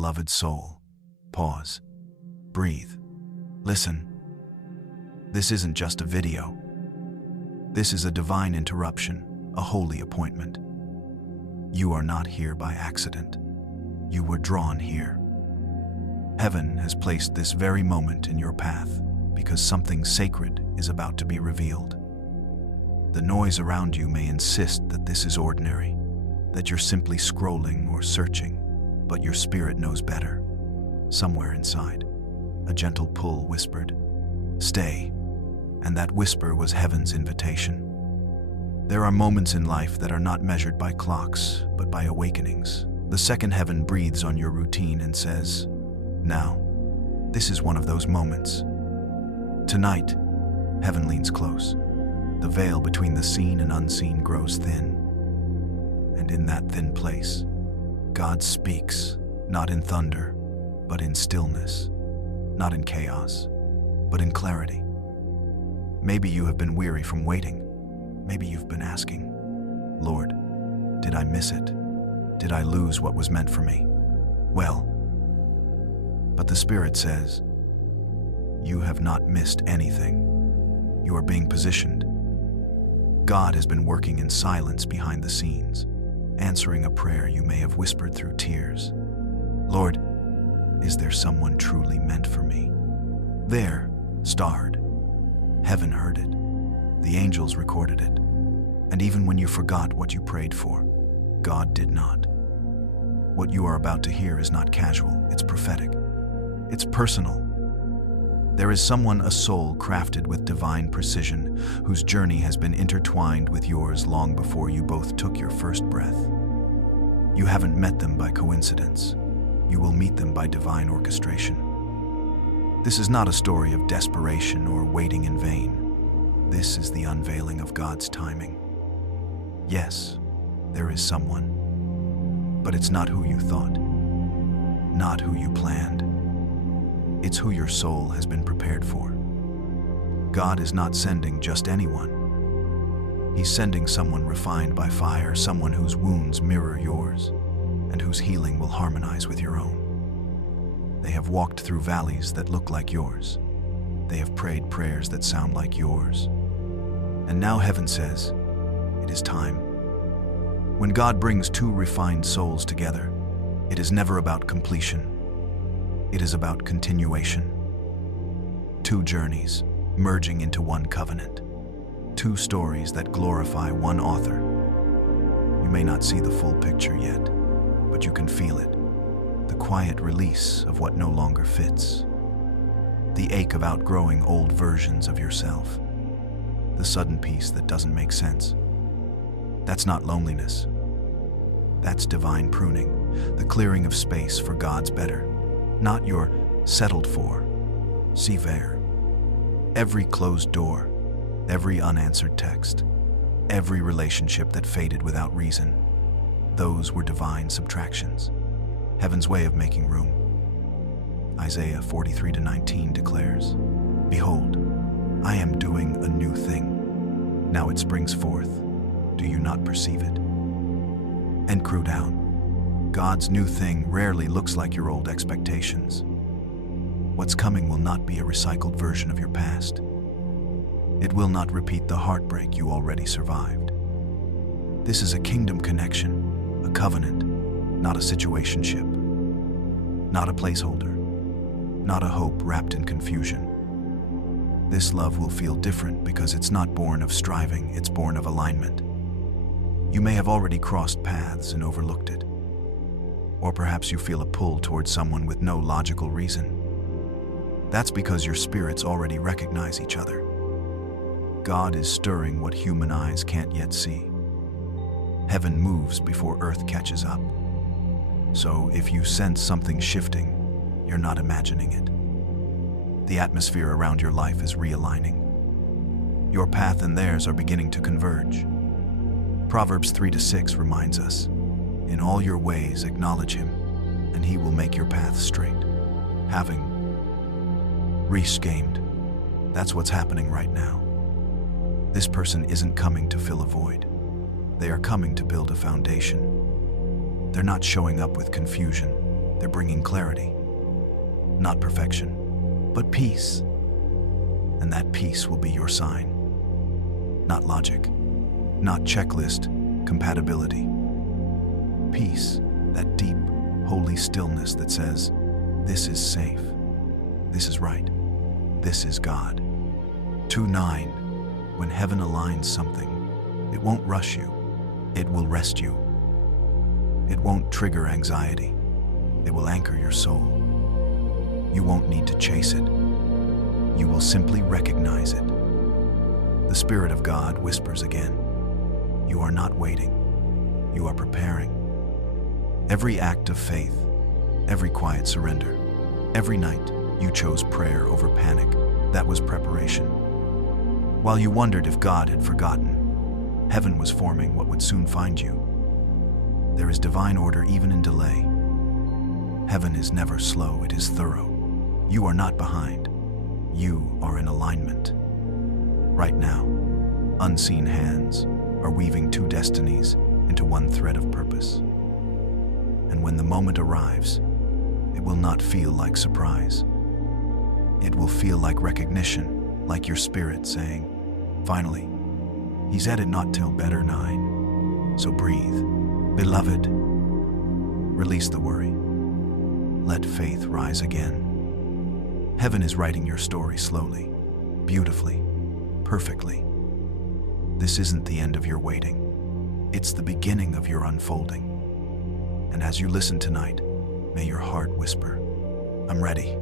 beloved soul, pause, breathe, listen. This isn't just a video. This is a divine interruption, a holy appointment. You are not here by accident. You were drawn here. Heaven has placed this very moment in your path because something sacred is about to be revealed. The noise around you may insist that this is ordinary, that you're simply scrolling or searching, but your spirit knows better. Somewhere inside, a gentle pull whispered, "Stay," and that whisper was heaven's invitation. There are moments in life that are not measured by clocks, but by awakenings. The second heaven breathes on your routine and says, "Now, this is one of those moments." Tonight, heaven leans close. The veil between the seen and unseen grows thin. And in that thin place, God speaks, not in thunder, but in stillness, not in chaos, but in clarity. Maybe you have been weary from waiting. Maybe you've been asking, "Lord, did I miss it? Did I lose what was meant for me?" Well, but the Spirit says, you have not missed anything. You are being positioned. God has been working in silence behind the scenes, answering a prayer you may have whispered through tears. "Lord, is there someone truly meant for me?" There, starred. Heaven heard it. The angels recorded it. And even when you forgot what you prayed for, God did not. What you are about to hear is not casual, it's prophetic. It's personal. There is someone, a soul crafted with divine precision, whose journey has been intertwined with yours long before you both took your first breath. You haven't met them by coincidence. You will meet them by divine orchestration. This is not a story of desperation or waiting in vain. This is the unveiling of God's timing. Yes, there is someone, but it's not who you thought, not who you planned. It's who your soul has been prepared for. God is not sending just anyone. He's sending someone refined by fire, someone whose wounds mirror yours, and whose healing will harmonize with your own. They have walked through valleys that look like yours. They have prayed prayers that sound like yours. And now heaven says, it is time. When God brings two refined souls together, it is never about completion. It is about continuation. Two journeys merging into one covenant. Two stories that glorify one author. You may not see the full picture yet, but you can feel it. The quiet release of what no longer fits. The ache of outgrowing old versions of yourself. The sudden peace that doesn't make sense. That's not loneliness. That's divine pruning, the clearing of space for God's better. Not your settled for. See there. Every closed door, every unanswered text, every relationship that faded without reason, those were divine subtractions. Heaven's way of making room. Isaiah 43-19 declares, "Behold, I am doing a new thing. Now it springs forth. Do you not perceive it?" And crew down. God's new thing rarely looks like your old expectations. What's coming will not be a recycled version of your past. It will not repeat the heartbreak you already survived. This is a kingdom connection, a covenant, not a situationship, not a placeholder, not a hope wrapped in confusion. This love will feel different because it's not born of striving, it's born of alignment. You may have already crossed paths and overlooked it. Or perhaps you feel a pull towards someone with no logical reason. That's because your spirits already recognize each other. God is stirring what human eyes can't yet see. Heaven moves before earth catches up. So if you sense something shifting, you're not imagining it. The atmosphere around your life is realigning. Your path and theirs are beginning to converge. Proverbs 3-6 reminds us, "In all your ways acknowledge him, and he will make your path straight." Having reschemed, that's what's happening right now. This person isn't coming to fill a void. They are coming to build a foundation. They're not showing up with confusion. They're bringing clarity. Not perfection, but peace. And that peace will be your sign. Not logic, not checklist compatibility. Peace, that deep, holy stillness that says, this is safe, this is right, this is God. 2:9, when heaven aligns something, it won't rush you, it will rest you. It won't trigger anxiety, it will anchor your soul. You won't need to chase it, you will simply recognize it. The Spirit of God whispers again, you are not waiting, you are preparing. Every act of faith, every quiet surrender, every night you chose prayer over panic, that was preparation. While you wondered if God had forgotten, heaven was forming what would soon find you. There is divine order even in delay. Heaven is never slow, it is thorough. You are not behind. You are in alignment. Right now, unseen hands are weaving two destinies into one thread of purpose. And when the moment arrives, it will not feel like surprise. It will feel like recognition, like your spirit saying, finally, he's at it not till better 9. So breathe, beloved. Release the worry. Let faith rise again. Heaven is writing your story slowly, beautifully, perfectly. This isn't the end of your waiting. It's the beginning of your unfolding. And as you listen tonight, may your heart whisper, I'm ready.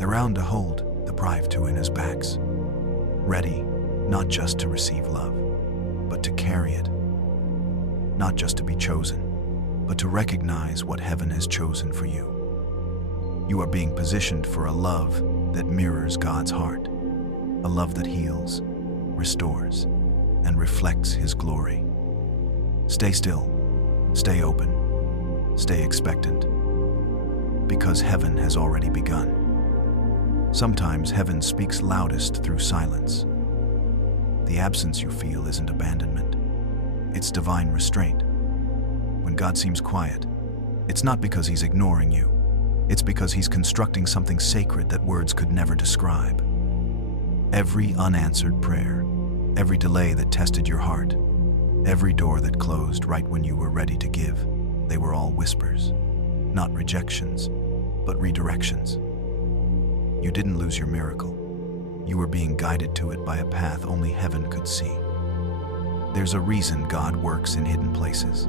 Around to hold the prive to in his backs. Ready, not just to receive love, but to carry it. Not just to be chosen, but to recognize what heaven has chosen for you. You are being positioned for a love that mirrors God's heart, a love that heals, restores, and reflects His glory. Stay still, stay open, stay expectant, because heaven has already begun. Sometimes heaven speaks loudest through silence. The absence you feel isn't abandonment, it's divine restraint. When God seems quiet, it's not because He's ignoring you. It's because He's constructing something sacred that words could never describe. Every unanswered prayer, every delay that tested your heart, every door that closed right when you were ready to give, they were all whispers, not rejections, but redirections. You didn't lose your miracle. You were being guided to it by a path only heaven could see. There's a reason God works in hidden places.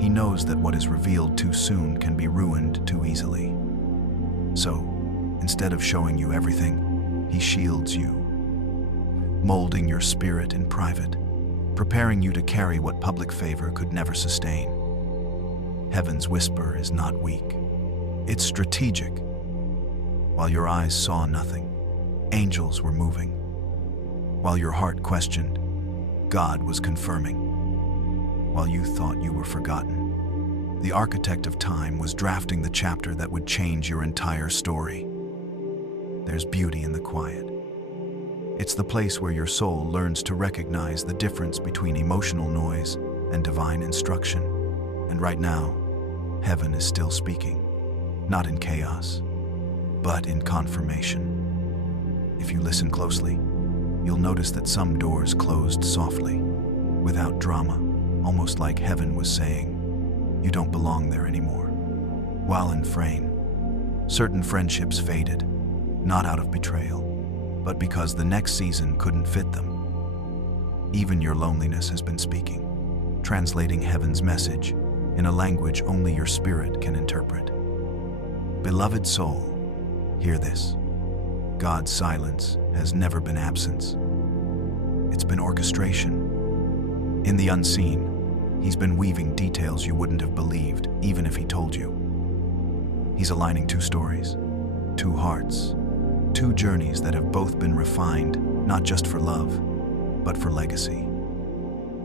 He knows that what is revealed too soon can be ruined too easily. So, instead of showing you everything, He shields you, molding your spirit in private, preparing you to carry what public favor could never sustain. Heaven's whisper is not weak. It's strategic. While your eyes saw nothing, angels were moving. While your heart questioned, God was confirming. While you thought you were forgotten, the architect of time was drafting the chapter that would change your entire story. There's beauty in the quiet. It's the place where your soul learns to recognize the difference between emotional noise and divine instruction. And right now, heaven is still speaking, not in chaos, but in confirmation. If you listen closely, you'll notice that some doors closed softly, without drama, almost like heaven was saying, you don't belong there anymore. While in frame, certain friendships faded, not out of betrayal, but because the next season couldn't fit them. Even your loneliness has been speaking, translating heaven's message in a language only your spirit can interpret. Beloved soul, hear this. God's silence has never been absence. It's been orchestration. In the unseen, He's been weaving details you wouldn't have believed, even if He told you. He's aligning two stories, two hearts, two journeys that have both been refined, not just for love, but for legacy.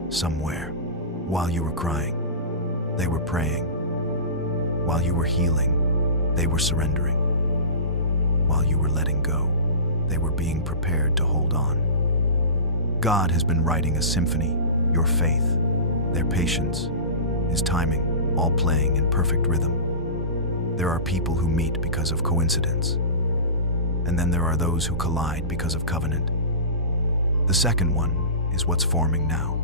Somewhere, while you were crying, they were praying. While you were healing, they were surrendering. While you were letting go, they were being prepared to hold on. God has been writing a symphony, your faith, their patience, His timing, all playing in perfect rhythm. There are people who meet because of coincidence, and then there are those who collide because of covenant. The second one is what's forming now.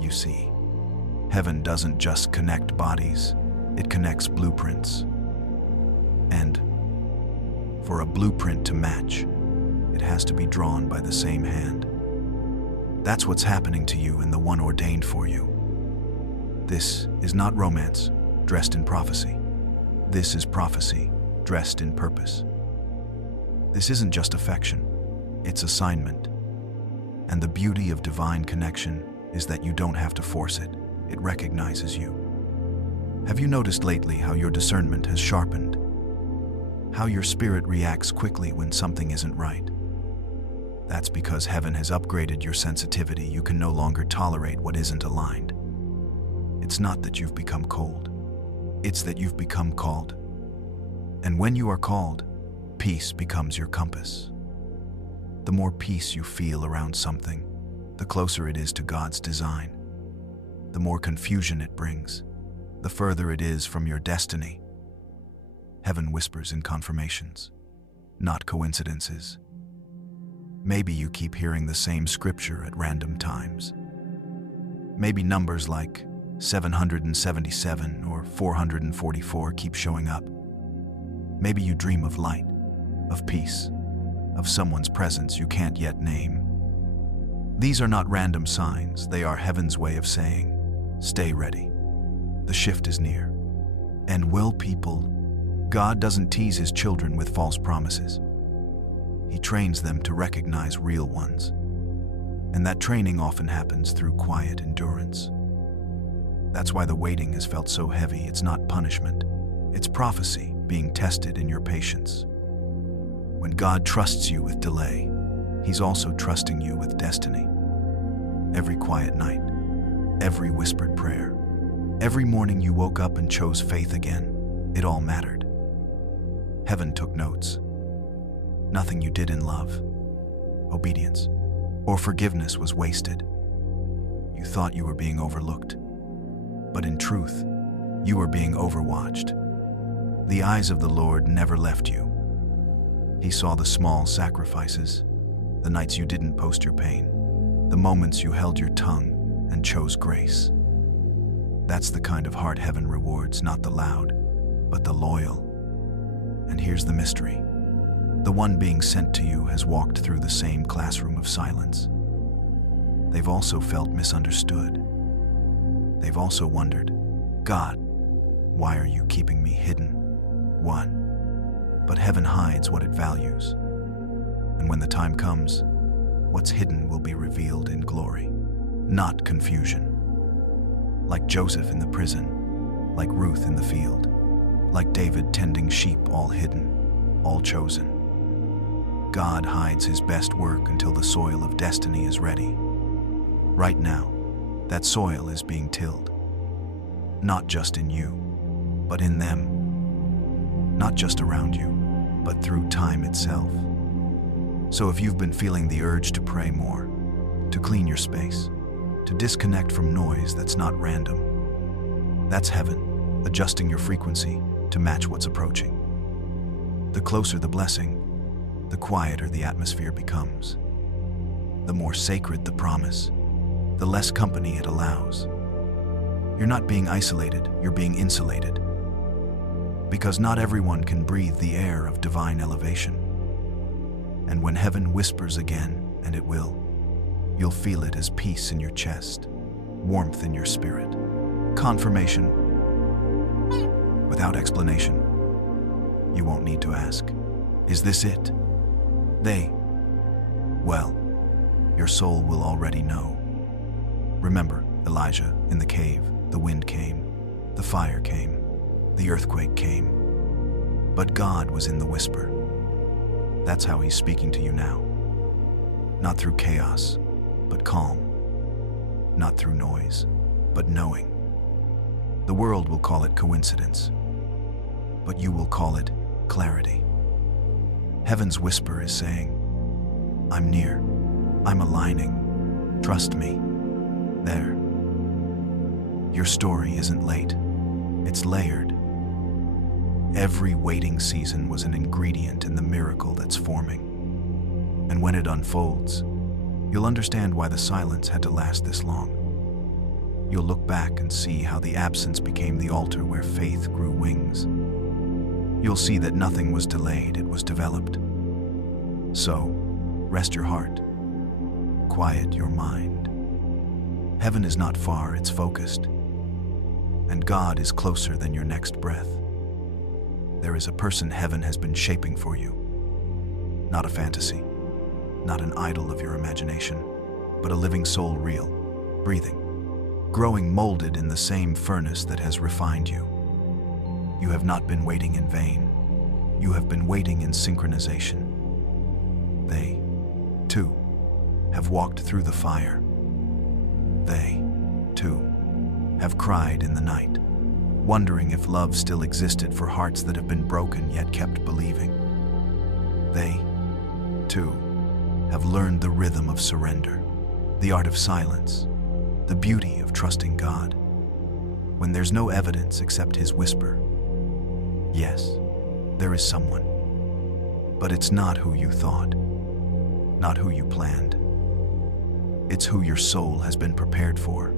You see, heaven doesn't just connect bodies, it connects blueprints. And for a blueprint to match, it has to be drawn by the same hand. That's what's happening to you and the one ordained for you. This is not romance dressed in prophecy. This is prophecy dressed in purpose. This isn't just affection, it's assignment. And the beauty of divine connection is that you don't have to force it. It recognizes you. Have you noticed lately how your discernment has sharpened? How your spirit reacts quickly when something isn't right? That's because heaven has upgraded your sensitivity. You can no longer tolerate what isn't aligned. It's not that you've become cold. It's that you've become called. And when you are called, peace becomes your compass. The more peace you feel around something, the closer it is to God's design. The more confusion it brings, the further it is from your destiny. Heaven whispers in confirmations, not coincidences. Maybe you keep hearing the same scripture at random times. Maybe numbers like 777 or 444 keep showing up. Maybe you dream of light, of peace, of someone's presence you can't yet name. These are not random signs, they are heaven's way of saying, stay ready. The shift is near. And will people? God doesn't tease his children with false promises. He trains them to recognize real ones. And that training often happens through quiet endurance. That's why the waiting has felt so heavy. It's not punishment. It's prophecy being tested in your patience. When God trusts you with delay, he's also trusting you with destiny. Every quiet night, every whispered prayer, every morning you woke up and chose faith again, it all mattered. Heaven took notes. Nothing you did in love, obedience, or forgiveness was wasted. You thought you were being overlooked, but in truth, you were being overwatched. The eyes of the Lord never left you. He saw the small sacrifices, the nights you didn't post your pain, the moments you held your tongue and chose grace. That's the kind of heart heaven rewards, not the loud, but the loyal. And here's the mystery. The one being sent to you has walked through the same classroom of silence. They've also felt misunderstood. They've also wondered, God, why are you keeping me hidden? But heaven hides what it values. And when the time comes, what's hidden will be revealed in glory, not confusion. Like Joseph in the prison, like Ruth in the field, like David tending sheep, all hidden, all chosen. God hides his best work until the soil of destiny is ready. Right now, that soil is being tilled. Not just in you, but in them. Not just around you, but through time itself. So if you've been feeling the urge to pray more, to clean your space, to disconnect from noise that's not random, that's heaven, adjusting your frequency to match what's approaching. The closer the blessing, the quieter the atmosphere becomes. The more sacred the promise, the less company it allows. You're not being isolated, you're being insulated. Because not everyone can breathe the air of divine elevation. And when heaven whispers again, and it will, you'll feel it as peace in your chest, warmth in your spirit, confirmation without explanation. You won't need to ask, is this it? Well, your soul will already know. Remember Elijah in the cave, the wind came, the fire came, the earthquake came, but God was in the whisper. That's how he's speaking to you now. Not through chaos, but calm. Not through noise, but knowing. The world will call it coincidence, but you will call it clarity. Heaven's whisper is saying, I'm near, I'm aligning, trust me. There. Your story isn't late, it's layered. Every waiting season was an ingredient in the miracle that's forming. And when it unfolds, you'll understand why the silence had to last this long. You'll look back and see how the absence became the altar where faith grew wings. You'll see that nothing was delayed, it was developed. So, rest your heart. Quiet your mind. Heaven is not far, it's focused. And God is closer than your next breath. There is a person heaven has been shaping for you. Not a fantasy, not an idol of your imagination, but a living soul, real, breathing, growing, molded in the same furnace that has refined you. You have not been waiting in vain. You have been waiting in synchronization. They, too, have walked through the fire. They, too, have cried in the night, wondering if love still existed for hearts that have been broken yet kept believing. They, too, have learned the rhythm of surrender, the art of silence, the beauty of trusting God, when there's no evidence except His whisper. Yes, there is someone, but it's not who you thought, not who you planned. It's who your soul has been prepared for.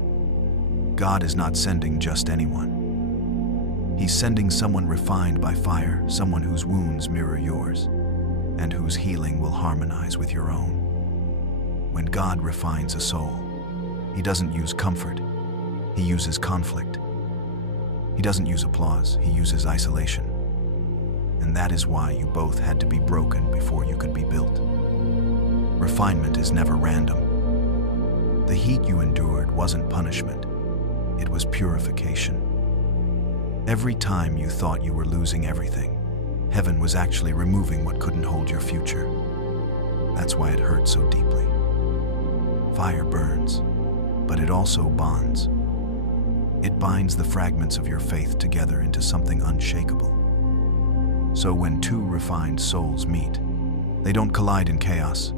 God is not sending just anyone. He's sending someone refined by fire, someone whose wounds mirror yours, and whose healing will harmonize with your own. When God refines a soul, He doesn't use comfort, He uses conflict. He doesn't use applause, He uses isolation. And that is why you both had to be broken before you could be built. Refinement is never random. The heat you endured wasn't punishment, it was purification. Every time you thought you were losing everything, heaven was actually removing what couldn't hold your future. That's why it hurt so deeply. Fire burns, but it also bonds. It binds the fragments of your faith together into something unshakable. So when two refined souls meet, they don't collide in chaos.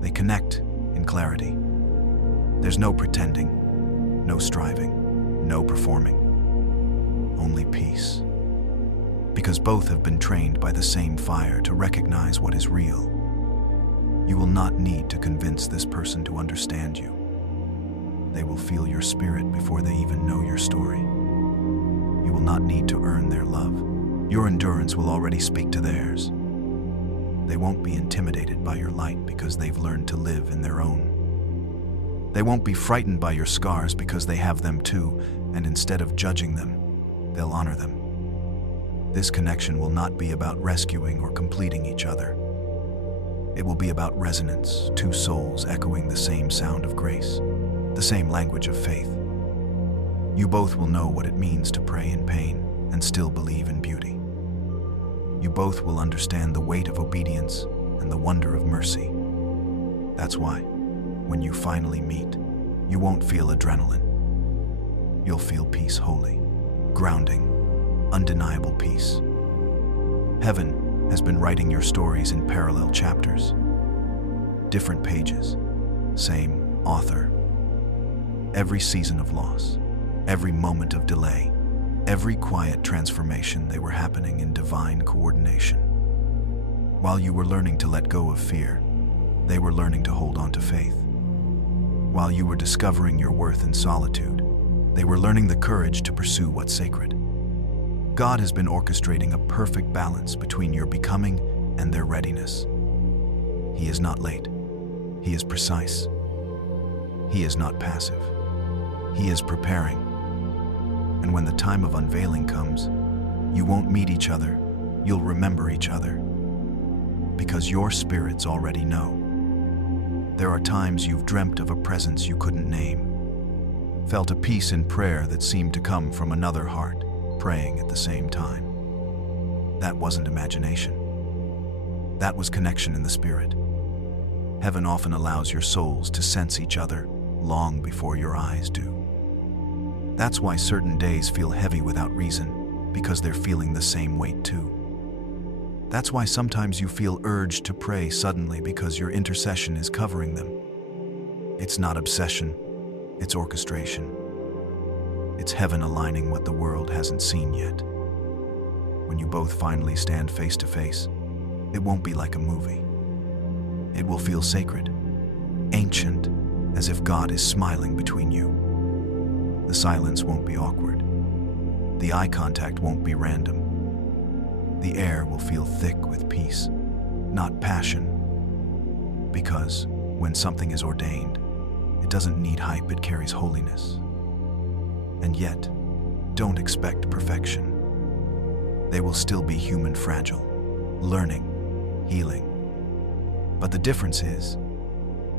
They connect in clarity. There's no pretending, no striving, no performing. Only peace. Because both have been trained by the same fire to recognize what is real. You will not need to convince this person to understand you. They will feel your spirit before they even know your story. You will not need to earn their love. Your endurance will already speak to theirs. They won't be intimidated by your light because they've learned to live in their own. They won't be frightened by your scars because they have them too, and instead of judging them, they'll honor them. This connection will not be about rescuing or completing each other. It will be about resonance, two souls echoing the same sound of grace, the same language of faith. You both will know what it means to pray in pain and still believe in beauty. You both will understand the weight of obedience and the wonder of mercy. That's why, when you finally meet, you won't feel adrenaline. You'll feel peace, holy, grounding, undeniable peace. Heaven has been writing your stories in parallel chapters. Different pages, same author. Every season of loss, every moment of delay, every quiet transformation, they were happening in divine coordination. While you were learning to let go of fear, they were learning to hold on to faith. While you were discovering your worth in solitude, they were learning the courage to pursue what's sacred. God has been orchestrating a perfect balance between your becoming and their readiness. He is not late. He is precise. He is not passive. He is preparing. And when the time of unveiling comes, you won't meet each other, you'll remember each other. Because your spirits already know. There are times you've dreamt of a presence you couldn't name, felt a peace in prayer that seemed to come from another heart, praying at the same time. That wasn't imagination. That was connection in the spirit. Heaven often allows your souls to sense each other long before your eyes do. That's why certain days feel heavy without reason, because they're feeling the same weight too. That's why sometimes you feel urged to pray suddenly because your intercession is covering them. It's not obsession, it's orchestration. It's heaven aligning what the world hasn't seen yet. when you both finally stand face to face, it won't be like a movie. It will feel sacred, ancient, as if God is smiling between you. The silence won't be awkward. The eye contact won't be random. The air will feel thick with peace, not passion. Because when something is ordained, it doesn't need hype, it carries holiness. And yet, don't expect perfection. They will still be human, fragile, learning, healing. But the difference is,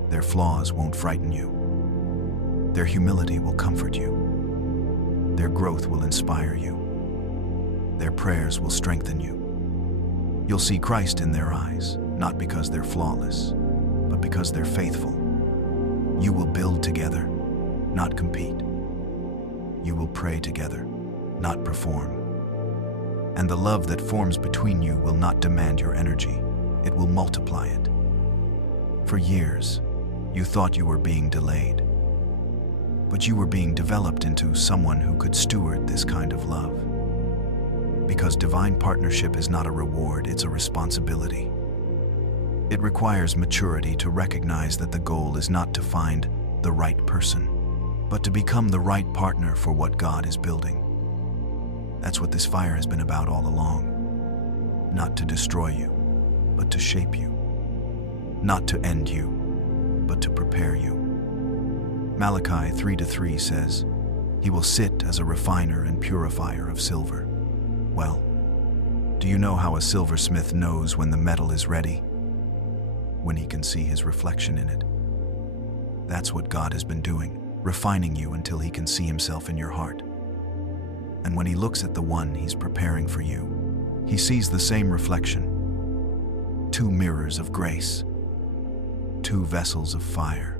their flaws won't frighten you. Their humility will comfort you. Their growth will inspire you. Their prayers will strengthen you. You'll see Christ in their eyes, not because they're flawless, but because they're faithful. You will build together, not compete. You will pray together, not perform. And the love that forms between you will not demand your energy, it will multiply it. For years, you thought you were being delayed, but you were being developed into someone who could steward this kind of love. Because divine partnership is not a reward, it's a responsibility. It requires maturity to recognize that the goal is not to find the right person, but to become the right partner for what God is building. That's what this fire has been about all along. Not to destroy you, but to shape you. Not to end you, but to prepare you. Malachi 3:3 says, "He will sit as a refiner and purifier of silver." Well, do you know how a silversmith knows when the metal is ready? When he can see his reflection in it. That's what God has been doing, refining you until he can see himself in your heart. And when he looks at the one he's preparing for you, he sees the same reflection. Two mirrors of grace, two vessels of fire,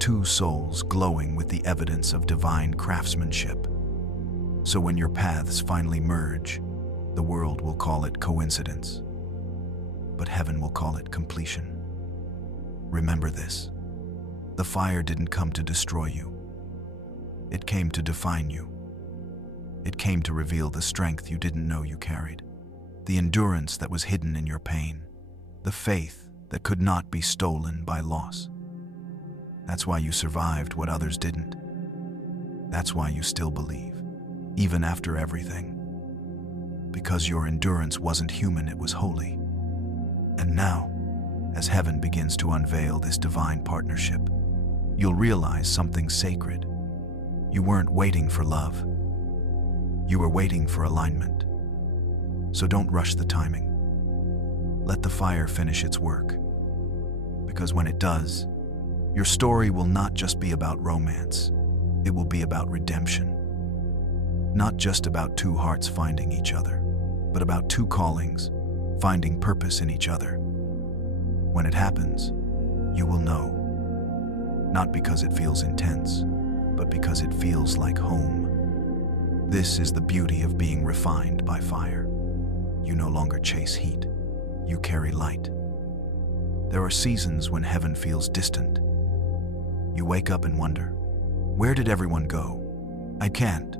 two souls glowing with the evidence of divine craftsmanship. So when your paths finally merge, the world will call it coincidence, but heaven will call it completion. Remember this: the fire didn't come to destroy you. It came to define you. It came to reveal the strength you didn't know you carried, the endurance that was hidden in your pain, the faith that could not be stolen by loss. That's why you survived what others didn't. That's why you still believe, even after everything. Because your endurance wasn't human, it was holy. And now, as heaven begins to unveil this divine partnership, you'll realize something sacred. You weren't waiting for love. You were waiting for alignment. So don't rush the timing. Let the fire finish its work. Because when it does, your story will not just be about romance. It will be about redemption. Not just about two hearts finding each other, but about two callings finding purpose in each other. When it happens, you will know. Not because it feels intense, but because it feels like home. This is the beauty of being refined by fire. You no longer chase heat. You carry light. There are seasons when heaven feels distant. You wake up and wonder, where did everyone go? I can't.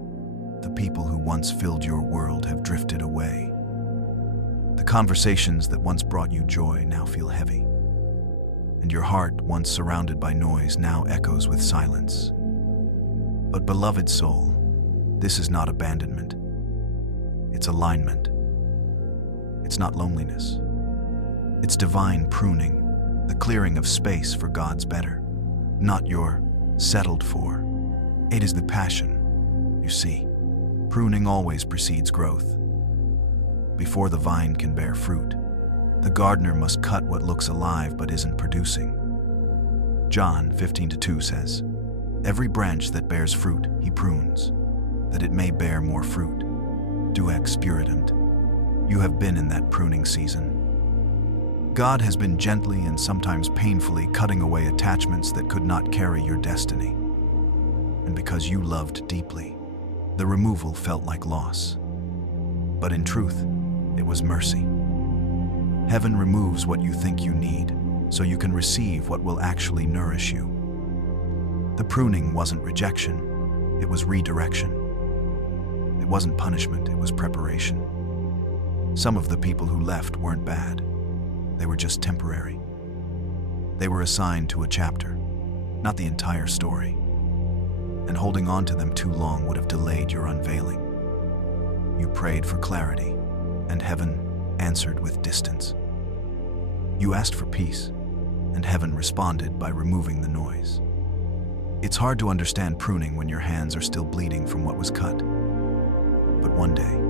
The people who once filled your world have drifted away. The conversations that once brought you joy now feel heavy. And your heart, once surrounded by noise, now echoes with silence. But beloved soul, this is not abandonment. It's alignment. It's not loneliness. It's divine pruning, the clearing of space for God's better, not your settled for. It is the passion. You see, pruning always precedes growth. Before the vine can bear fruit, the gardener must cut what looks alive but isn't producing. John 15:2 says, "Every branch that bears fruit, he prunes, that it may bear more fruit. Du ex spiritant." You have been in that pruning season. God has been gently and sometimes painfully cutting away attachments that could not carry your destiny. And because you loved deeply, the removal felt like loss. But in truth, it was mercy. Heaven removes what you think you need, so you can receive what will actually nourish you. The pruning wasn't rejection, it was redirection. It wasn't punishment, it was preparation. Some of the people who left weren't bad. They were just temporary. They were assigned to a chapter, not the entire story. And holding on to them too long would have delayed your unveiling. You prayed for clarity, and heaven answered with distance. You asked for peace, and heaven responded by removing the noise. It's hard to understand pruning when your hands are still bleeding from what was cut. But one day,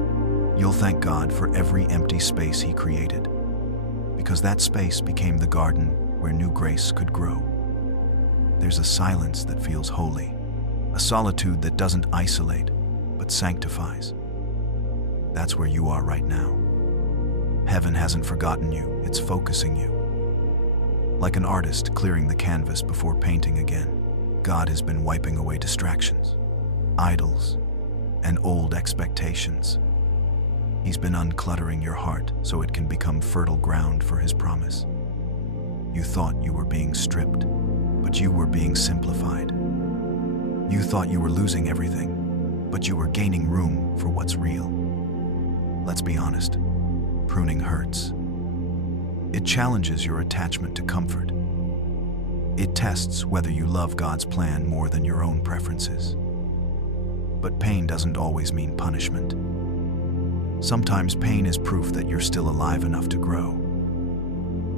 you'll thank God for every empty space He created, because that space became the garden where new grace could grow. There's a silence that feels holy, a solitude that doesn't isolate, but sanctifies. That's where you are right now. Heaven hasn't forgotten you, it's focusing you. Like an artist clearing the canvas before painting again, God has been wiping away distractions, idols, and old expectations. He's been uncluttering your heart so it can become fertile ground for His promise. You thought you were being stripped, but you were being simplified. You thought you were losing everything, but you were gaining room for what's real. Let's be honest, pruning hurts. It challenges your attachment to comfort. It tests whether you love God's plan more than your own preferences. But pain doesn't always mean punishment. Sometimes pain is proof that you're still alive enough to grow.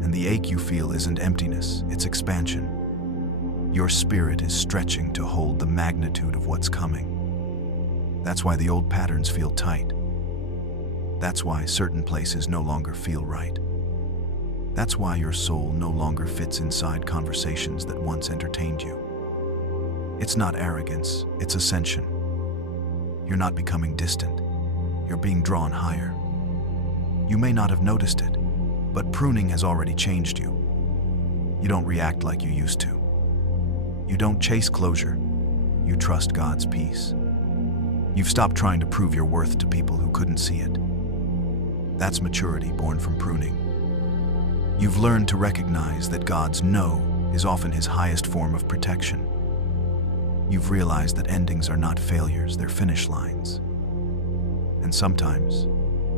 And the ache you feel isn't emptiness, it's expansion. Your spirit is stretching to hold the magnitude of what's coming. That's why the old patterns feel tight. That's why certain places no longer feel right. That's why your soul no longer fits inside conversations that once entertained you. It's not arrogance, it's ascension. You're not becoming distant. You're being drawn higher. You may not have noticed it, but pruning has already changed you. You don't react like you used to. You don't chase closure. You trust God's peace. You've stopped trying to prove your worth to people who couldn't see it. That's maturity born from pruning. You've learned to recognize that God's no is often His highest form of protection. You've realized that endings are not failures, they're finish lines. And sometimes,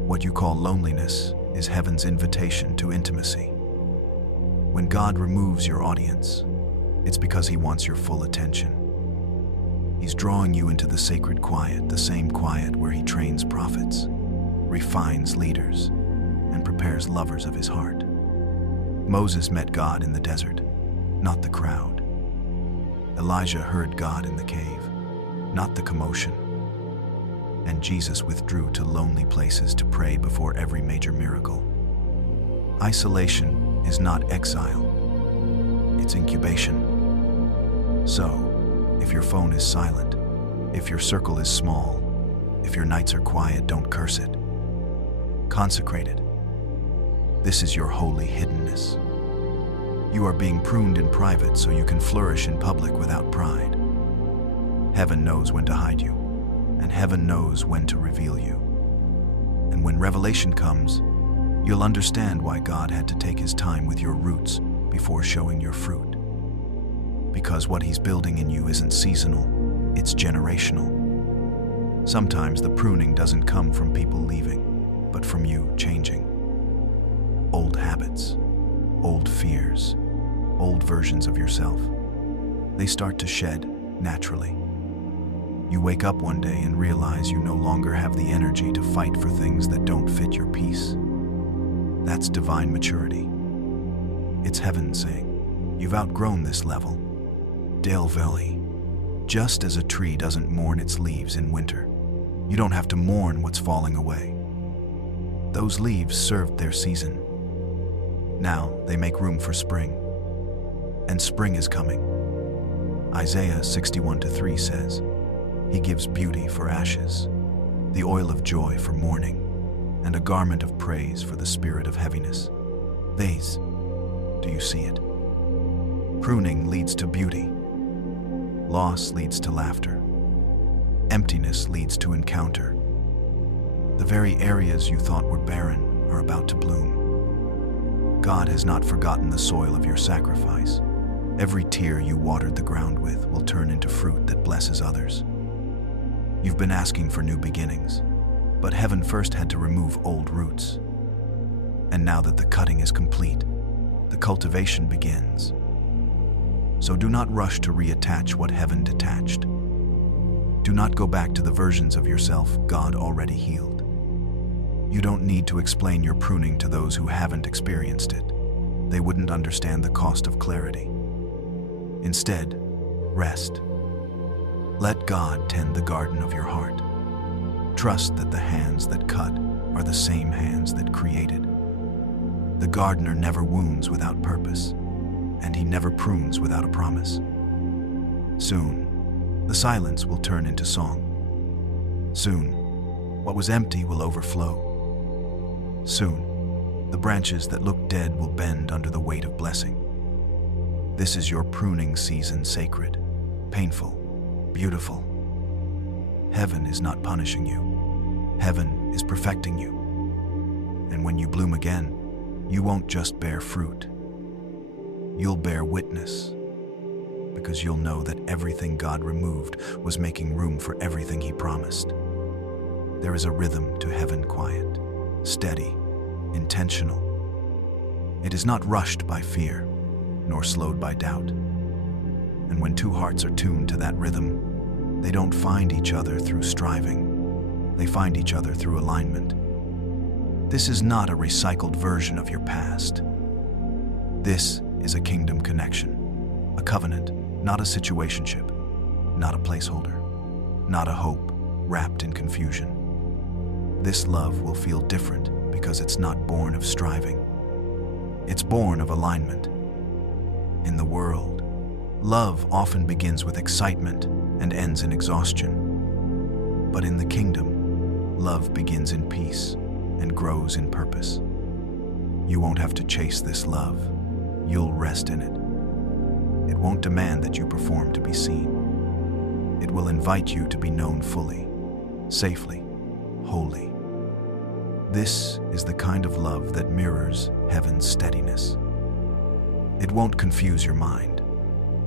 what you call loneliness is heaven's invitation to intimacy. When God removes your audience, it's because He wants your full attention. He's drawing you into the sacred quiet, the same quiet where He trains prophets, refines leaders, and prepares lovers of His heart. Moses met God in the desert, not the crowd. Elijah heard God in the cave, not the commotion. And Jesus withdrew to lonely places to pray before every major miracle. Isolation is not exile, it's incubation. So, if your phone is silent, if your circle is small, if your nights are quiet, don't curse it. Consecrate it. This is your holy hiddenness. You are being pruned in private so you can flourish in public without pride. Heaven knows when to hide you, and heaven knows when to reveal you. And when revelation comes, you'll understand why God had to take His time with your roots before showing your fruit. Because what He's building in you isn't seasonal, it's generational. Sometimes the pruning doesn't come from people leaving, but from you changing. Old habits, old fears, old versions of yourself, they start to shed naturally. You wake up one day and realize you no longer have the energy to fight for things that don't fit your peace. That's divine maturity. It's heaven saying, you've outgrown this level. Dale Valley. Just as a tree doesn't mourn its leaves in winter, you don't have to mourn what's falling away. Those leaves served their season. Now they make room for spring. And spring is coming. Isaiah 61:3 says, He gives beauty for ashes, the oil of joy for mourning, and a garment of praise for the spirit of heaviness. These, do you see it? Pruning leads to beauty. Loss leads to laughter. Emptiness leads to encounter. The very areas you thought were barren are about to bloom. God has not forgotten the soil of your sacrifice. Every tear you watered the ground with will turn into fruit that blesses others. You've been asking for new beginnings, but heaven first had to remove old roots. roots. And now that the cutting is complete, the cultivation begins. So do not rush to reattach what heaven detached. Do not go back to the versions of yourself God already healed. You don't need to explain your pruning to those who haven't experienced it. They wouldn't understand the cost of clarity. Instead, rest. Let God tend the garden of your heart. Trust that the hands that cut are the same hands that created. The gardener never wounds without purpose, and he never prunes without a promise. Soon, the silence will turn into song. Soon, what was empty will overflow. Soon, the branches that look dead will bend under the weight of blessing. This is your pruning season, sacred, painful, beautiful. Heaven is not punishing you. Heaven is perfecting you. And when you bloom again, you won't just bear fruit. You'll bear witness, because you'll know that everything God removed was making room for everything He promised. There is a rhythm to heaven, quiet, steady, intentional. It is not rushed by fear, nor slowed by doubt. And when two hearts are tuned to that rhythm, they don't find each other through striving. They find each other through alignment. This is not a recycled version of your past. This is a kingdom connection, a covenant, not a situationship, not a placeholder, not a hope wrapped in confusion. This love will feel different because it's not born of striving. It's born of alignment. In the world, love often begins with excitement and ends in exhaustion. But in the kingdom, love begins in peace and grows in purpose. You won't have to chase this love. You'll rest in it. It won't demand that you perform to be seen. It will invite you to be known fully, safely, wholly. This is the kind of love that mirrors heaven's steadiness. It won't confuse your mind.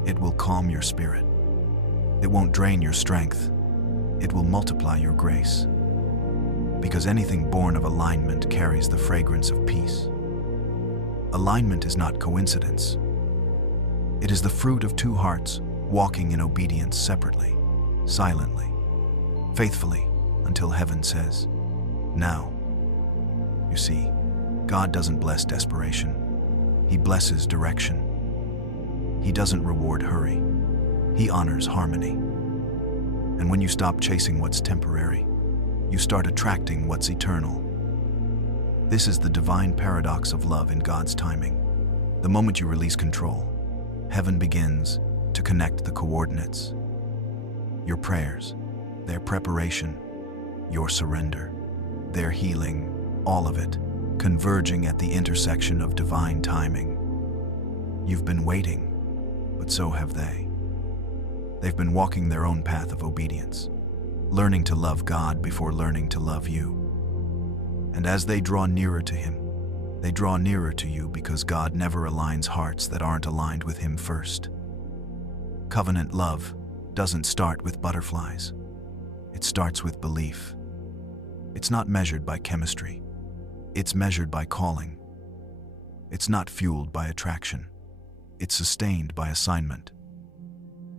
It will calm your spirit. It won't drain your strength. It will multiply your grace. Because anything born of alignment carries the fragrance of peace. Alignment is not coincidence. It is the fruit of two hearts walking in obedience separately, silently, faithfully, until heaven says, "Now." You see, God doesn't bless desperation. He blesses direction. He doesn't reward hurry. He honors harmony. And when you stop chasing what's temporary, you start attracting what's eternal. This is the divine paradox of love in God's timing. The moment you release control, heaven begins to connect the coordinates. Your prayers, their preparation, your surrender, their healing, all of it, converging at the intersection of divine timing. You've been waiting, but so have they. They've been walking their own path of obedience, learning to love God before learning to love you. And as they draw nearer to Him, they draw nearer to you because God never aligns hearts that aren't aligned with Him first. Covenant love doesn't start with butterflies. It starts with belief. It's not measured by chemistry. It's measured by calling. It's not fueled by attraction. It's sustained by assignment.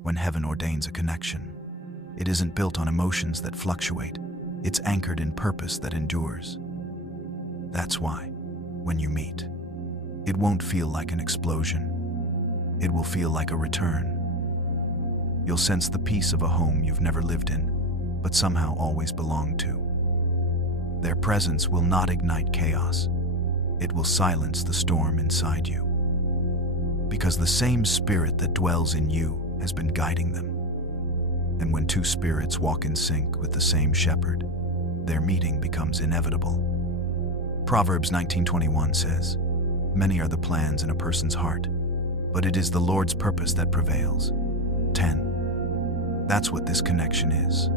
When heaven ordains a connection, it isn't built on emotions that fluctuate. It's anchored in purpose that endures. That's why, when you meet, it won't feel like an explosion. It will feel like a return. You'll sense the peace of a home you've never lived in, but somehow always belonged to. Their presence will not ignite chaos. It will silence the storm inside you. Because the same spirit that dwells in you has been guiding them. And when two spirits walk in sync with the same shepherd, their meeting becomes inevitable. Proverbs 19:21 says, "Many are the plans in a person's heart, but it is the Lord's purpose that prevails." 10. That's what this connection is.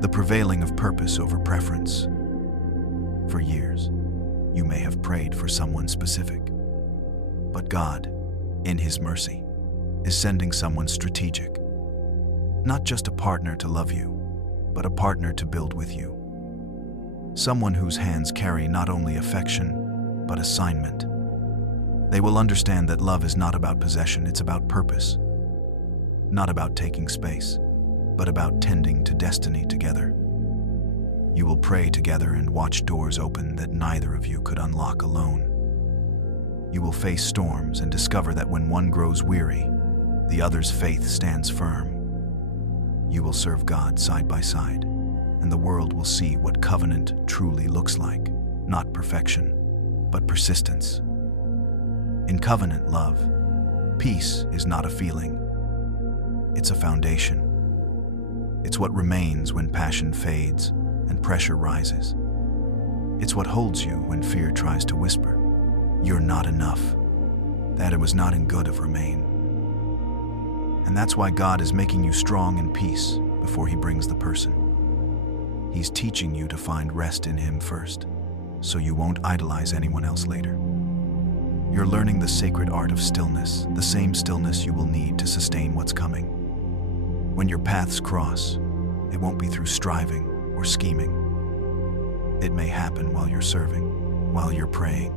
The prevailing of purpose over preference. For years, you may have prayed for someone specific. But God, in His mercy, is sending someone strategic. Not just a partner to love you, but a partner to build with you. someone whose hands carry not only affection, but assignment. They will understand that love is not about possession, it's about purpose. Not about taking space, but about tending to destiny together. You will pray together and watch doors open that neither of you could unlock alone. You will face storms and discover that when one grows weary, the other's faith stands firm. You will serve God side by side, and the world will see what covenant truly looks like, not perfection, but persistence. In covenant love, peace is not a feeling, it's a foundation. It's what remains when passion fades and pressure rises. It's what holds you when fear tries to whisper, "You're not enough," that it was not in good of remain. And that's why God is making you strong in peace before He brings the person. He's teaching you to find rest in Him first, so you won't idolize anyone else later. You're learning the sacred art of stillness, the same stillness you will need to sustain what's coming. When your paths cross, it won't be through striving or scheming. It may happen while you're serving, while you're praying,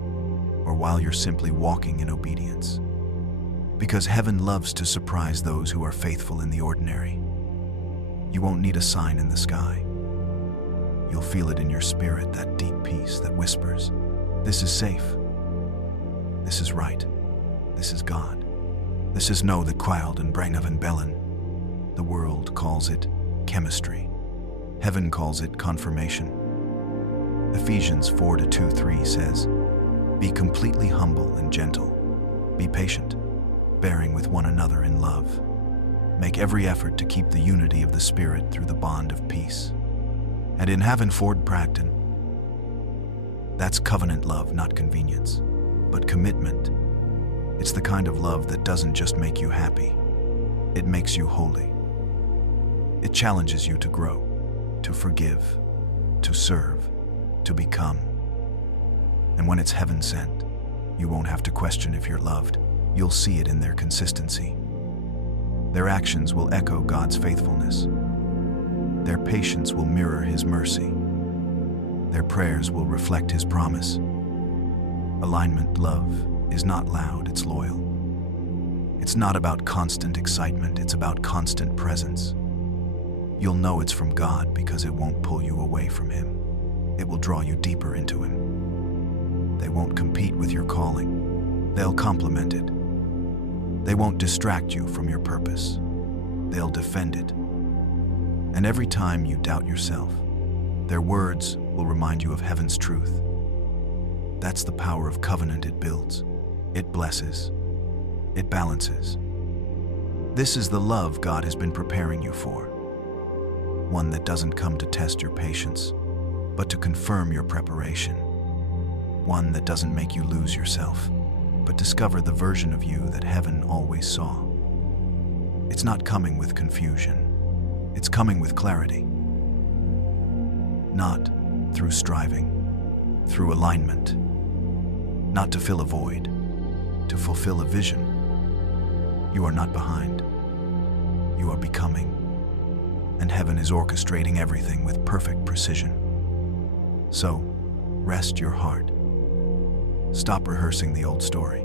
or while you're simply walking in obedience. Because heaven loves to surprise those who are faithful in the ordinary. You won't need a sign in the sky. You'll feel it in your spirit, that deep peace that whispers, "This is safe. This is right. This is God. This is no the Quild and Brainov and Bellin." The world calls it chemistry. Heaven calls it confirmation. Ephesians 4:2-3 says, "Be completely humble and gentle. Be patient, bearing with one another in love. Make every effort to keep the unity of the Spirit through the bond of peace." And in Haven Ford Bragton, that's covenant love, not convenience, but commitment. It's the kind of love that doesn't just make you happy, it makes you holy. It challenges you to grow, to forgive, to serve, to become. And when it's heaven sent, you won't have to question if you're loved. You'll see it in their consistency. Their actions will echo God's faithfulness. Their patience will mirror His mercy. Their prayers will reflect His promise. Alignment love is not loud, it's loyal. It's not about constant excitement, it's about constant presence. You'll know it's from God because it won't pull you away from Him. It will draw you deeper into Him. They won't compete with your calling. They'll complement it. They won't distract you from your purpose. They'll defend it. And every time you doubt yourself, their words will remind you of heaven's truth. That's the power of covenant. It builds, it blesses, it balances. This is the love God has been preparing you for. One that doesn't come to test your patience, but to confirm your preparation. One that doesn't make you lose yourself, but discover the version of you that heaven always saw. It's not coming with confusion. It's coming with clarity. Not through striving, through alignment. Not to fill a void, to fulfill a vision. You are not behind. You are becoming. And heaven is orchestrating everything with perfect precision. So, rest your heart. Stop rehearsing the old story.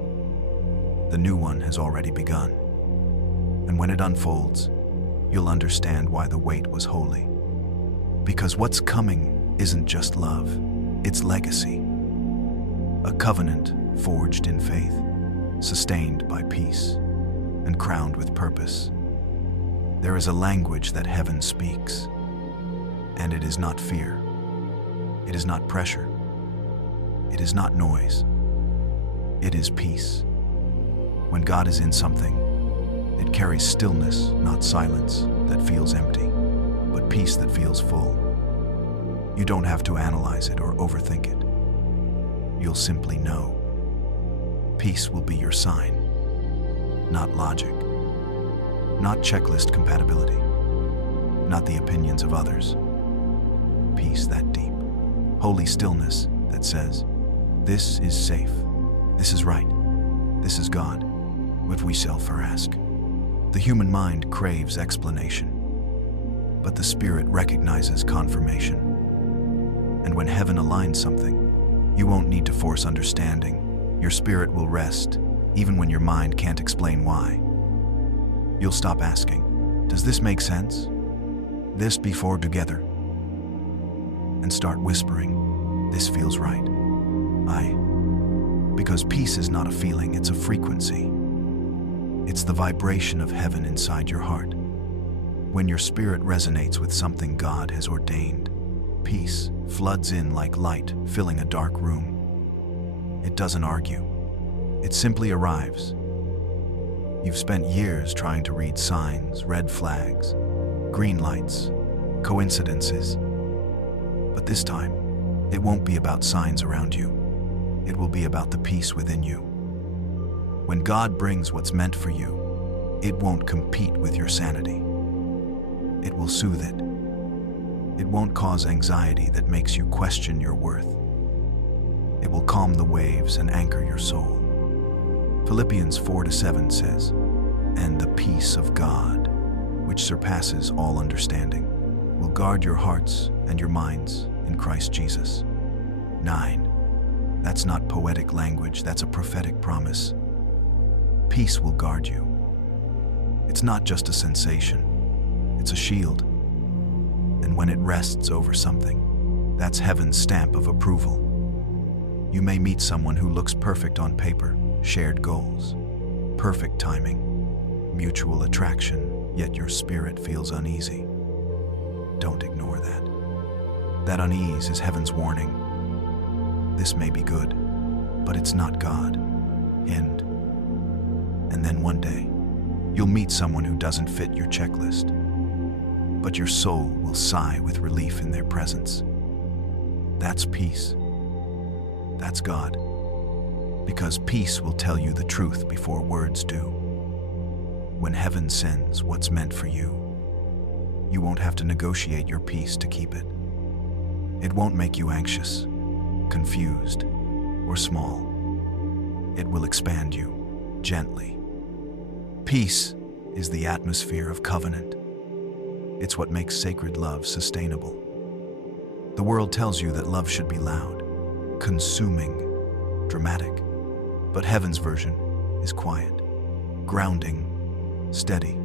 The new one has already begun. And when it unfolds, you'll understand why the wait was holy. Because what's coming isn't just love, it's legacy. A covenant forged in faith, sustained by peace, and crowned with purpose. There is a language that heaven speaks, and it is not fear. It is not pressure. It is not noise. It is peace. When God is in something, it carries stillness, not silence, that feels empty, but peace that feels full. You don't have to analyze it or overthink it. You'll simply know. Peace will be your sign, not logic, not checklist compatibility, not the opinions of others. Peace that deep, holy stillness that says, "This is safe, this is right, this is God," if we self-ask. The human mind craves explanation, but the Spirit recognizes confirmation. And when heaven aligns something, you won't need to force understanding. Your spirit will rest, even when your mind can't explain why. You'll stop asking, does this make sense? This before together. And start whispering, this feels right. Because peace is not a feeling, it's a frequency. It's the vibration of heaven inside your heart. When your spirit resonates with something God has ordained, peace floods in like light, filling a dark room. It doesn't argue. It simply arrives. You've spent years trying to read signs, red flags, green lights, coincidences. But this time, it won't be about signs around you. It will be about the peace within you. When God brings what's meant for you, it won't compete with your sanity. It will soothe it. It won't cause anxiety that makes you question your worth. It will calm the waves and anchor your soul. Philippians 4-7 says, "And the peace of God, which surpasses all understanding, will guard your hearts and your minds in Christ Jesus." 9. That's not poetic language, that's a prophetic promise. Peace will guard you. It's not just a sensation, it's a shield. And when it rests over something, that's heaven's stamp of approval. You may meet someone who looks perfect on paper, shared goals, perfect timing, mutual attraction, yet your spirit feels uneasy. Don't ignore that. That unease is heaven's warning. This may be good, but it's not God. And then one day, you'll meet someone who doesn't fit your checklist, but your soul will sigh with relief in their presence. That's peace. That's God. Because peace will tell you the truth before words do. When heaven sends what's meant for you, you won't have to negotiate your peace to keep it. It won't make you anxious, confused, or small. It will expand you gently. Peace is the atmosphere of covenant. It's what makes sacred love sustainable. The world tells you that love should be loud, consuming, dramatic. But heaven's version is quiet, grounding, steady.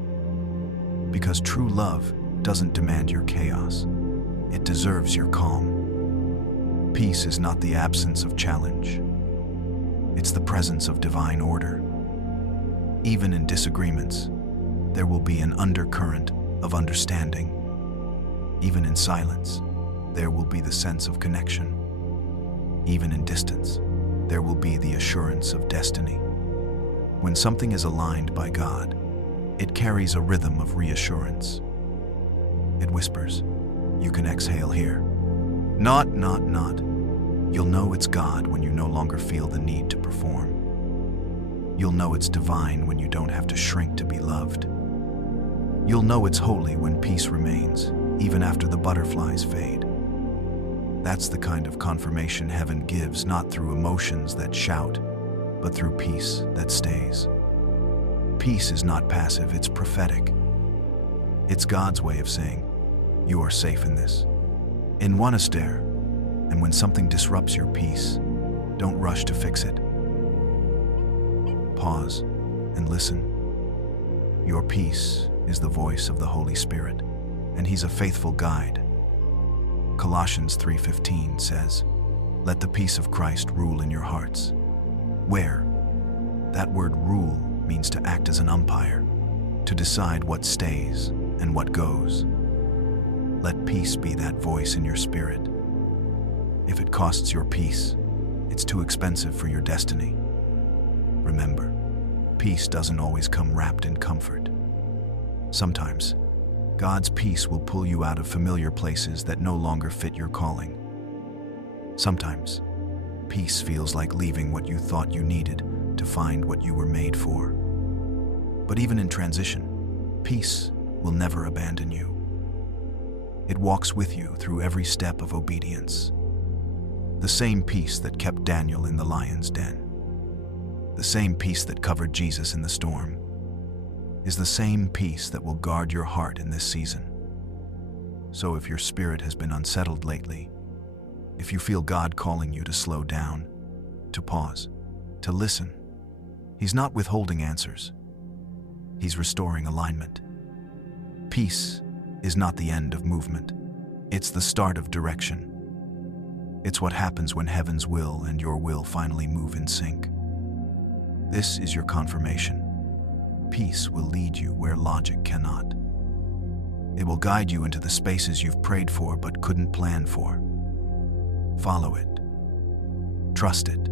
Because true love doesn't demand your chaos. It deserves your calm. Peace is not the absence of challenge. It's the presence of divine order. Even in disagreements, there will be an undercurrent of understanding. Even in silence, there will be the sense of connection. Even in distance, there will be the assurance of destiny. When something is aligned by God, it carries a rhythm of reassurance. It whispers, "You can exhale here." Not. You'll know it's God when you no longer feel the need to perform. You'll know it's divine when you don't have to shrink to be loved. You'll know it's holy when peace remains, even after the butterflies fade. That's the kind of confirmation heaven gives, not through emotions that shout, but through peace that stays. Peace is not passive, it's prophetic. It's God's way of saying, you are safe in this. In one stare, and when something disrupts your peace, don't rush to fix it. Pause and listen. Your peace is the voice of the Holy Spirit, and He's a faithful guide. Colossians 3:15 says, "Let the peace of Christ rule in your hearts." Where? That word rule means to act as an umpire, to decide what stays and what goes. Let peace be that voice in your spirit. If it costs your peace, it's too expensive for your destiny. Remember, peace doesn't always come wrapped in comfort. Sometimes, God's peace will pull you out of familiar places that no longer fit your calling. Sometimes, peace feels like leaving what you thought you needed to find what you were made for. But even in transition, peace will never abandon you. It walks with you through every step of obedience. The same peace that kept Daniel in the lion's den, the same peace that covered Jesus in the storm, is the same peace that will guard your heart in this season. So if your spirit has been unsettled lately, If you feel God calling you to slow down, to pause, to listen, He's not withholding answers. He's restoring alignment. Peace is not the end of movement. It's the start of direction. It's what happens when heaven's will and your will finally move in sync. This is your confirmation. Peace will lead you where logic cannot. It will guide you into the spaces you've prayed for but couldn't plan for. Follow it. Trust it.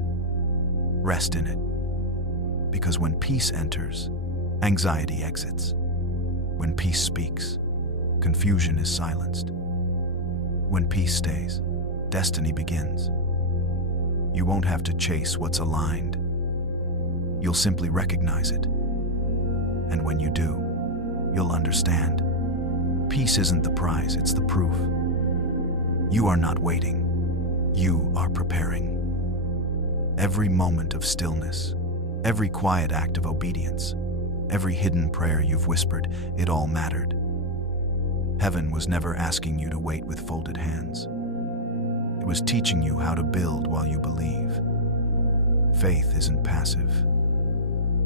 Rest in it. Because when peace enters, anxiety exits. When peace speaks, confusion is silenced. When peace stays, destiny begins. You won't have to chase what's aligned. You'll simply recognize it. And when you do, you'll understand. Peace isn't the prize, it's the proof. You are not waiting. You are preparing. Every moment of stillness, every quiet act of obedience, every hidden prayer you've whispered, it all mattered. Heaven was never asking you to wait with folded hands. It was teaching you how to build while you believe. Faith isn't passive.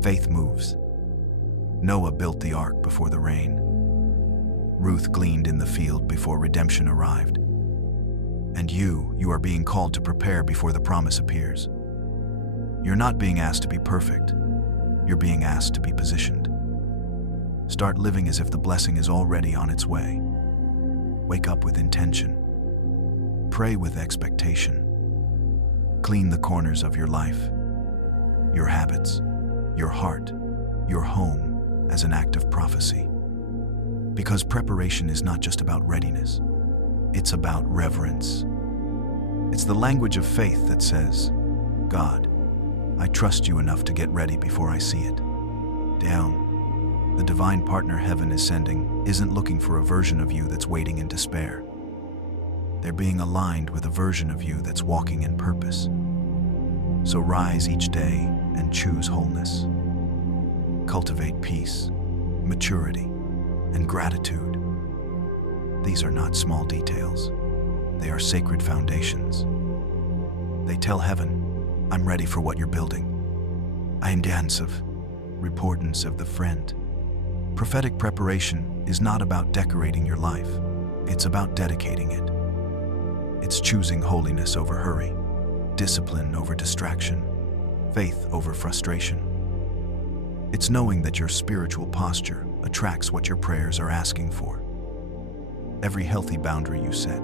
Faith moves. Noah built the ark before the rain. Ruth gleaned in the field before redemption arrived. And you are being called to prepare before the promise appears. You're not being asked to be perfect. You're being asked to be positioned. Start living as if the blessing is already on its way. Wake up with intention. Pray with expectation. Clean the corners of your life, your habits, your heart, your home as an act of prophecy. Because preparation is not just about readiness, it's about reverence. It's the language of faith that says, God, I trust you enough to get ready before I see it. Down. The divine partner heaven is sending isn't looking for a version of you that's waiting in despair. They're being aligned with a version of you that's walking in purpose. So rise each day and choose wholeness. Cultivate peace, maturity, and gratitude. These are not small details. They are sacred foundations. They tell heaven, I'm ready for what you're building. I am dance of reportance of the friend. Prophetic preparation is not about decorating your life. It's about dedicating it. It's choosing holiness over hurry, discipline over distraction, faith over frustration. It's knowing that your spiritual posture attracts what your prayers are asking for. Every healthy boundary you set,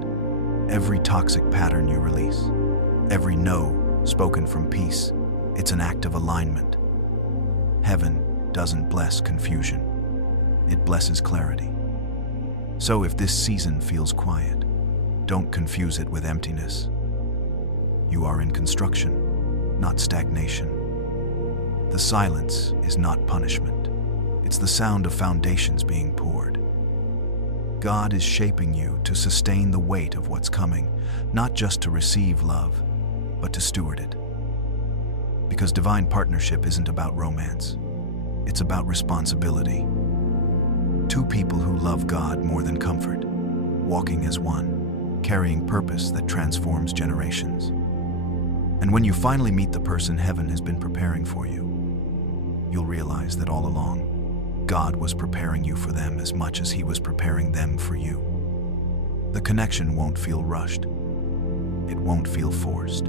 every toxic pattern you release, every no spoken from peace, it's an act of alignment. Heaven doesn't bless confusion. It blesses clarity. So if this season feels quiet, don't confuse it with emptiness. You are in construction, not stagnation. The silence is not punishment. It's the sound of foundations being poured. God is shaping you to sustain the weight of what's coming, not just to receive love, but to steward it. Because divine partnership isn't about romance. It's about responsibility. Two people who love God more than comfort, walking as one, carrying purpose that transforms generations. And when you finally meet the person heaven has been preparing for you, you'll realize that all along, God was preparing you for them as much as He was preparing them for you. The connection won't feel rushed. It won't feel forced.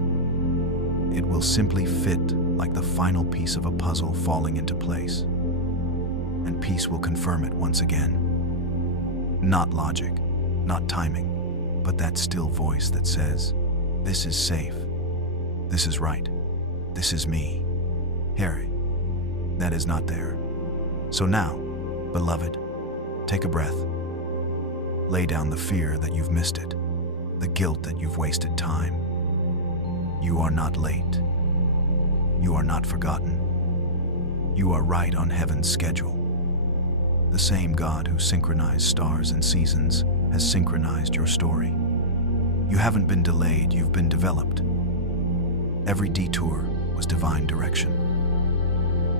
It will simply fit like the final piece of a puzzle falling into place. And peace will confirm it once again. Not logic, not timing, but that still voice that says, this is safe, this is right, this is me. Harry, that is not there. So now, beloved, take a breath. Lay down the fear that you've missed it, the guilt that you've wasted time. You are not late. You are not forgotten. You are right on heaven's schedule. The same God who synchronized stars and seasons has synchronized your story. You haven't been delayed, you've been developed. Every detour was divine direction.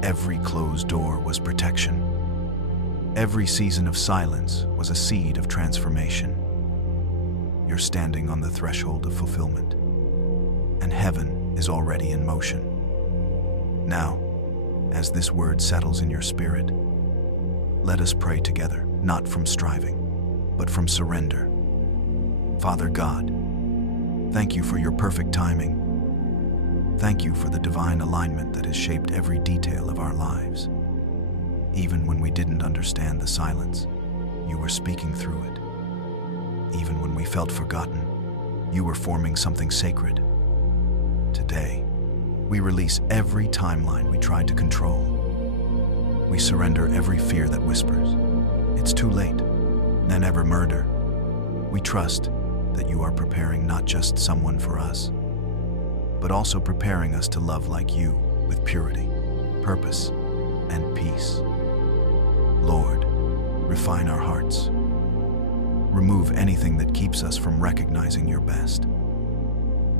Every closed door was protection. Every season of silence was a seed of transformation. you're standing on the threshold of fulfillment, and heaven is already in motion. Now, as this word settles in your spirit, let us pray together, not from striving, but from surrender. Father God, thank you for your perfect timing. Thank you for the divine alignment that has shaped every detail of our lives. Even when we didn't understand the silence, you were speaking through it. Even when we felt forgotten, you were forming something sacred. Today, we release every timeline we tried to control. We surrender every fear that whispers, "It's too late," and ever murder. We trust that you are preparing not just someone for us, but also preparing us to love like you with purity, purpose, and peace. Lord, refine our hearts. Remove anything that keeps us from recognizing your best.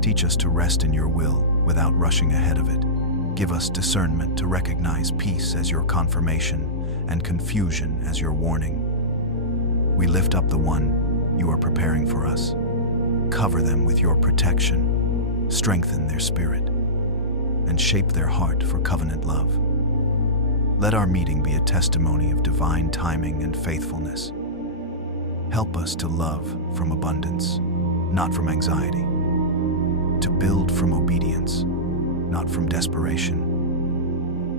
Teach us to rest in your will without rushing ahead of it. Give us discernment to recognize peace as your confirmation and confusion as your warning. We lift up the one you are preparing for us. Cover them with your protection, strengthen their spirit, and shape their heart for covenant love. Let our meeting be a testimony of divine timing and faithfulness. Help us to love from abundance, not from anxiety, to build from obedience, not from desperation,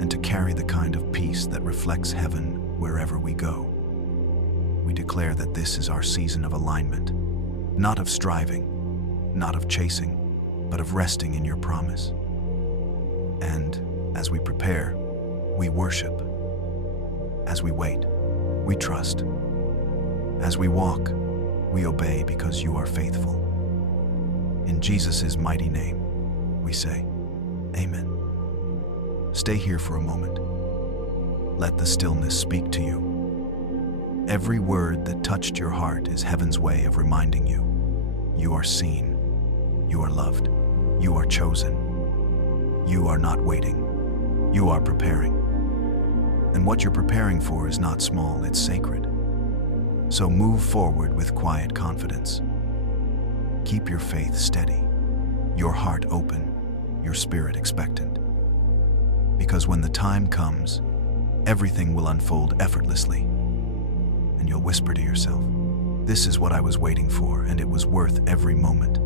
and to carry the kind of peace that reflects heaven wherever we go. We declare that this is our season of alignment, not of striving, not of chasing, but of resting in your promise. And as we prepare, we worship. As we wait, we trust. As we walk, we obey because you are faithful. In Jesus' mighty name, we say, Amen. Stay here for a moment. Let the stillness speak to you. Every word that touched your heart is heaven's way of reminding you, you are seen, you are loved, you are chosen. You are not waiting, you are preparing. And what you're preparing for is not small, it's sacred. So move forward with quiet confidence. Keep your faith steady, your heart open, your spirit expectant. Because when the time comes, everything will unfold effortlessly, and you'll whisper to yourself, "This is what I was waiting for, and it was worth every moment."